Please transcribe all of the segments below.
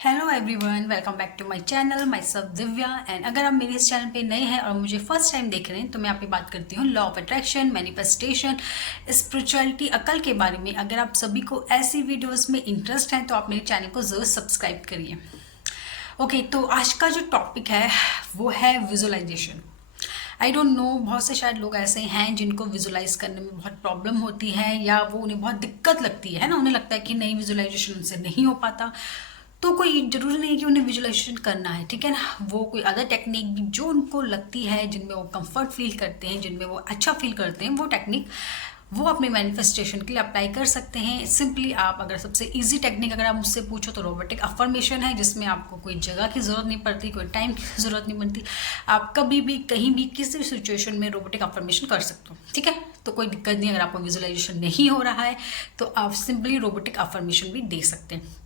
Hello everyone, welcome back to my channel. Myself Divya. And अगर आप मेरे इस चैनल पे नए हैं और मुझे फर्स्ट टाइम देख रहे हैं तो मैं आप पे बात करती हूँ law of attraction, manifestation, spirituality, अकल के बारे में। अगर आप सभी को ऐसी वीडियोस में इंटरेस्ट है तो आप मेरे चैनल को ज़रूर सब्सक्राइब करिए। ओके, तो आज का जो टॉपिक है वो है विजुअलाइजेशन। आई डोंट नो, बहुत से शायद लोग ऐसे हैं जिनको विजुलाइज करने में बहुत प्रॉब्लम होती है या वो उन्हें बहुत दिक्कत लगती है ना। उन्हें लगता है कि नहीं, विजुलाइजेशन उनसे नहीं हो पाता। तो कोई जरूरी नहीं है कि उन्हें विजुलाइजेशन करना है, ठीक है ना। वो कोई अदर टेक्निक जो उनको लगती है, जिनमें वो कंफर्ट फील करते हैं, जिनमें वो अच्छा फील करते हैं, वो टेक्निक वो अपने मैनिफेस्टेशन के लिए अप्लाई कर सकते हैं। सिंपली आप अगर सबसे इजी टेक्निक अगर आप मुझसे पूछो तो रोबोटिक अफर्मेशन है, जिसमें आपको कोई जगह की ज़रूरत नहीं पड़ती, कोई टाइम की ज़रूरत नहीं पड़ती। आप कभी भी कहीं भी किसी भी सिचुएशन में रोबोटिक अफर्मेशन कर सकते हो, ठीक है। तो कोई दिक्कत नहीं, अगर आपको विजुअलाइजेशन नहीं हो रहा है तो आप सिंपली रोबोटिक अफर्मेशन भी दे सकते हैं।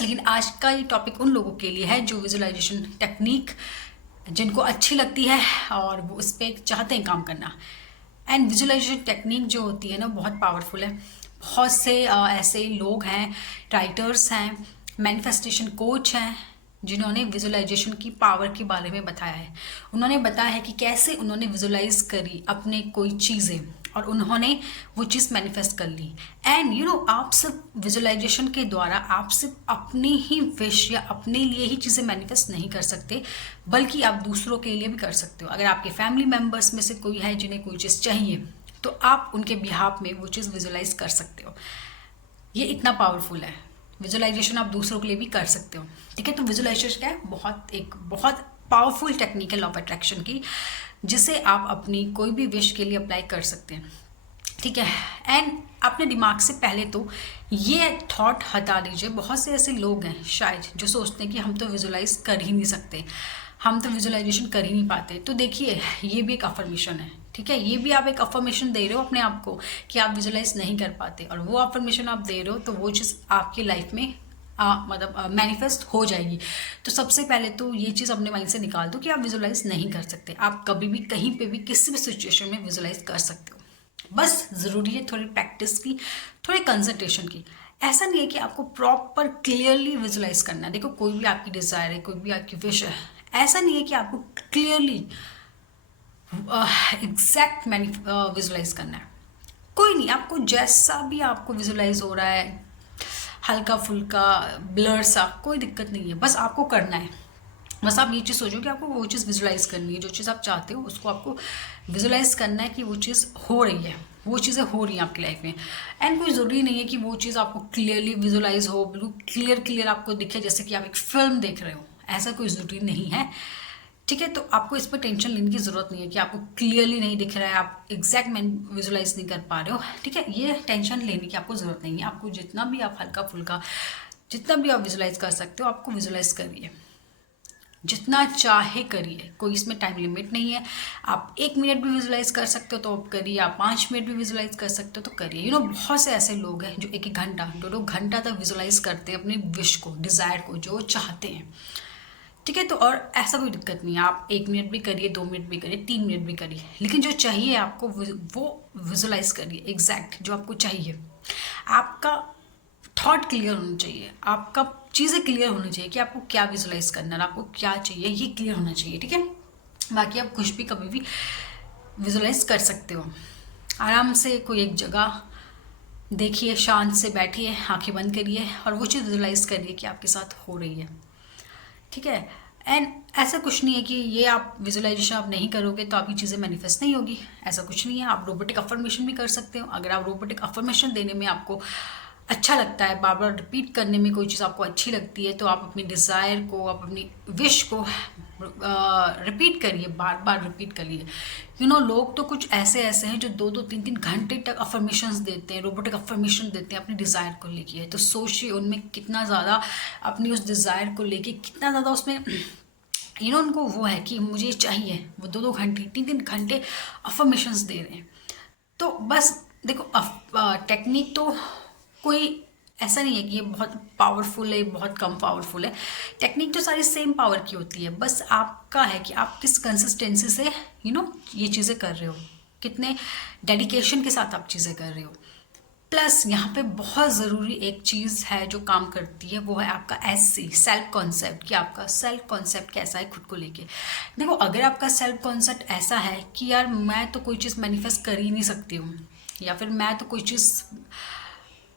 लेकिन आज का ये टॉपिक उन लोगों के लिए है जो विजुअलाइजेशन टेक्निक जिनको अच्छी लगती है और वो उस पर चाहते हैं काम करना। एंड विजुअलाइजेशन टेक्निक जो होती है ना, बहुत पावरफुल है। बहुत से ऐसे लोग हैं, राइटर्स हैं, मैनिफेस्टेशन कोच हैं, जिन्होंने विजुअलाइजेशन की पावर के बारे में बताया है। उन्होंने बताया है कि कैसे उन्होंने विजुअलाइज करी अपने कोई चीज़ें और उन्होंने वो चीज़ मैनिफेस्ट कर ली। एंड यू नो, आप सिर्फ विजुअलाइजेशन के द्वारा आप सिर्फ अपनी ही विश या अपने लिए ही चीज़ें मैनिफेस्ट नहीं कर सकते, बल्कि आप दूसरों के लिए भी कर सकते हो। अगर आपके फैमिली मेम्बर्स में से कोई है जिन्हें कोई चीज़ चाहिए तो आप उनके बिहाफ में वो चीज़ विजुअलाइज कर सकते हो। ये इतना पावरफुल है। विजुअलाइजेशन आप दूसरों के लिए भी कर सकते हो, ठीक है। तो विजुअलाइजेशन क्या है, एक बहुत पावरफुल टेक्निक है लॉ ऑफ अट्रैक्शन की, जिसे आप अपनी कोई भी विश के लिए अप्लाई कर सकते हैं, ठीक है। एंड अपने दिमाग से पहले तो ये थॉट हटा दीजिए। बहुत से ऐसे लोग हैं शायद जो सोचते हैं कि हम तो विजुअलाइज कर ही नहीं सकते, हम तो विजुअलाइजेशन कर ही नहीं पाते। तो देखिए, ये भी एक अफर्मेशन है, ठीक है। ये भी आप एक अफर्मेशन दे रहे हो अपने आप को कि आप विजुअलाइज नहीं कर पाते, और वो अफर्मेशन आप दे रहे हो तो वो चीज़ आपकी लाइफ में मतलब मैनिफेस्ट हो जाएगी। तो सबसे पहले तो ये चीज़ अपने माइंड से निकाल दो कि आप विजुअलाइज नहीं कर सकते। आप कभी भी कहीं पे भी किसी भी सिचुएशन में विजुअलाइज कर सकते हो। बस ज़रूरी है थोड़ी प्रैक्टिस की, थोड़ी कंसंट्रेशन की। ऐसा नहीं है कि आपको प्रॉपर क्लियरली विजुअलाइज करना है। देखो, कोई भी आपकी डिज़ायर है, कोई भी आपकी विश है, ऐसा नहीं है कि आपको क्लियरली एग्जैक्ट विजुअलाइज करना है। कोई नहीं, आपको जैसा भी आपको विजुअलाइज हो रहा है, हल्का फुल्का ब्लर सा, कोई दिक्कत नहीं है, बस आपको करना है। बस आप ये चीज़ सोचो कि आपको वो चीज़ विजुलाइज करनी है, जो चीज़ आप चाहते हो उसको आपको विजुलाइज करना है कि वो चीज़ हो रही है, वो चीज़ें हो रही हैं आपकी लाइफ में। एंड कोई ज़रूरी नहीं है कि वो चीज़ आपको क्लियरली विजुलाइज हो, बिल्कुल क्लियर क्लियर आपको दिखे, जैसे कि आप एक फिल्म देख रहे हो। ऐसा कोई ज़रूरी नहीं है, ठीक है। तो आपको इस पर टेंशन लेने की ज़रूरत नहीं है कि आपको क्लियरली नहीं दिख रहा है, आप एग्जैक्ट विजुलाइज नहीं कर पा रहे हो, ठीक है। ये टेंशन लेने की आपको ज़रूरत नहीं है। आपको जितना भी आप हल्का फुल्का, जितना भी आप विजुलाइज कर सकते हो, आपको विजुलाइज करिए, जितना चाहे करिए। कोई इसमें टाइम लिमिट नहीं है। आप 1 मिनट भी विजुलाइज कर सकते हो तो आप करिए, आप 5 मिनट भी विजुलाइज कर सकते हो तो करिए। यू नो, बहुत से ऐसे लोग हैं जो 1-1 घंटा, 2-2 घंटा तक विजुलाइज करते हैं अपनी विश को, डिज़ायर को, जो चाहते हैं, ठीक है। तो और ऐसा कोई दिक्कत नहीं है, आप 1 मिनट भी करिए, 2 मिनट भी करिए, 3 मिनट भी करिए, लेकिन जो चाहिए आपको वो विजुलाइज करिए, एग्जैक्ट जो आपको चाहिए। आपका थॉट क्लियर होना चाहिए, आपका चीज़ें क्लियर होनी चाहिए कि आपको क्या विजुलाइज करना है, आपको क्या चाहिए, ये क्लियर होना चाहिए, ठीक है। बाकी आप कुछ भी कभी भी विजुलाइज कर सकते हो। आराम से कोई एक जगह देखिए, शांत से बैठिए, आंखें बंद करिए और वो चीज़ विजुलाइज करिए कि आपके साथ हो रही है, ठीक है। एंड ऐसा कुछ नहीं है कि ये आप विजुअलाइजेशन आप नहीं करोगे तो आपकी चीज़ें मैनिफेस्ट नहीं होगी, ऐसा कुछ नहीं है। आप रोबोटिक अफर्मेशन भी कर सकते हो। अगर आप रोबोटिक अफर्मेशन देने में आपको अच्छा लगता है, बार बार रिपीट करने में कोई चीज़ आपको अच्छी लगती है, तो आप अपनी डिज़ायर को, आप अपनी विश को रिपीट करिए, बार बार रिपीट करिए। यू नो, लोग तो कुछ ऐसे ऐसे हैं जो 2-2, 3-3 घंटे तक अफर्मेशंस देते हैं, रोबोटिक अफर्मेशन देते हैं अपनी डिज़ायर को लेके। तो सोचिए उनमें कितना ज़्यादा अपनी उस डिज़ायर को लेके कितना ज़्यादा उसमें यू नो उनको वो है कि मुझे चाहिए। वो 2-2 घंटे, 3-3 घंटे अफर्मेशंस दे रहे हैं। तो बस देखो, टेक्निक तो कोई ऐसा नहीं है कि ये बहुत पावरफुल है, बहुत कम पावरफुल है। टेक्निक तो सारी सेम पावर की होती है, बस आपका है कि आप किस कंसिस्टेंसी से यू नो ये चीज़ें कर रहे हो, कितने डेडिकेशन के साथ आप चीज़ें कर रहे हो। प्लस यहाँ पे बहुत ज़रूरी एक चीज़ है जो काम करती है, वो है आपका SC, सेल्फ कॉन्सेप्ट, कि आपका सेल्फ कॉन्सेप्ट कैसा है खुद को लेके। देखो, अगर आपका सेल्फ कॉन्सेप्ट ऐसा है कि यार मैं तो कोई चीज़ मैनिफेस्ट कर ही नहीं सकती हूँ, या फिर मैं तो कोई चीज़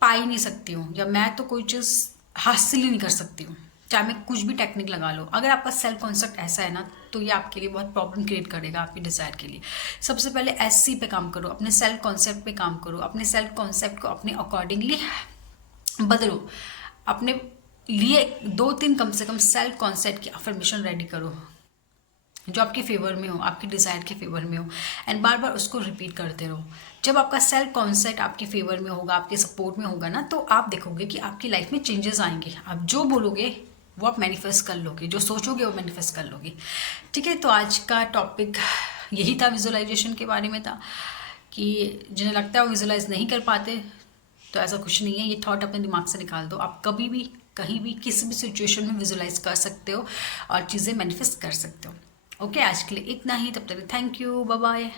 पा ही नहीं सकती हूँ, या मैं तो कोई चीज़ हासिल ही नहीं कर सकती हूँ, चाहे मैं कुछ भी टेक्निक लगा लो, अगर आपका सेल्फ कॉन्सेप्ट ऐसा है ना, तो ये आपके लिए बहुत प्रॉब्लम क्रिएट करेगा आपकी डिज़ायर के लिए। सबसे पहले SC पे काम करो, अपने सेल्फ कॉन्सेप्ट पे काम करो, अपने सेल्फ कॉन्सेप्ट को अपने अकॉर्डिंगली बदलो, अपने लिए 2-3 कम से कम सेल्फ कॉन्सेप्ट की अफर्मेशन रेडी करो जो आपके फेवर में हो, आपके डिज़ायर के फेवर में हो, एंड बार बार उसको रिपीट करते रहो। जब आपका सेल्फ कॉन्सेप्ट आपके फेवर में होगा, आपके सपोर्ट में होगा ना, तो आप देखोगे कि आपकी लाइफ में चेंजेस आएंगे। आप जो बोलोगे वो आप मैनिफेस्ट कर लोगे, जो सोचोगे वो मैनिफेस्ट कर लोगे। ठीक है, तो आज का टॉपिक यही था, विजुअलाइजेशन के बारे में था, कि जिन्हें लगता है वो विजुअलाइज नहीं कर पाते, तो ऐसा कुछ नहीं है। ये थॉट अपने दिमाग से निकाल दो, आप कभी भी कहीं भी किसी भी सिचुएशन में विजुअलाइज कर सकते हो और चीज़ें मैनिफेस्ट कर सकते हो। ओके, आज के लिए इतना ही, तब तक थैंक यू, बाय बाय।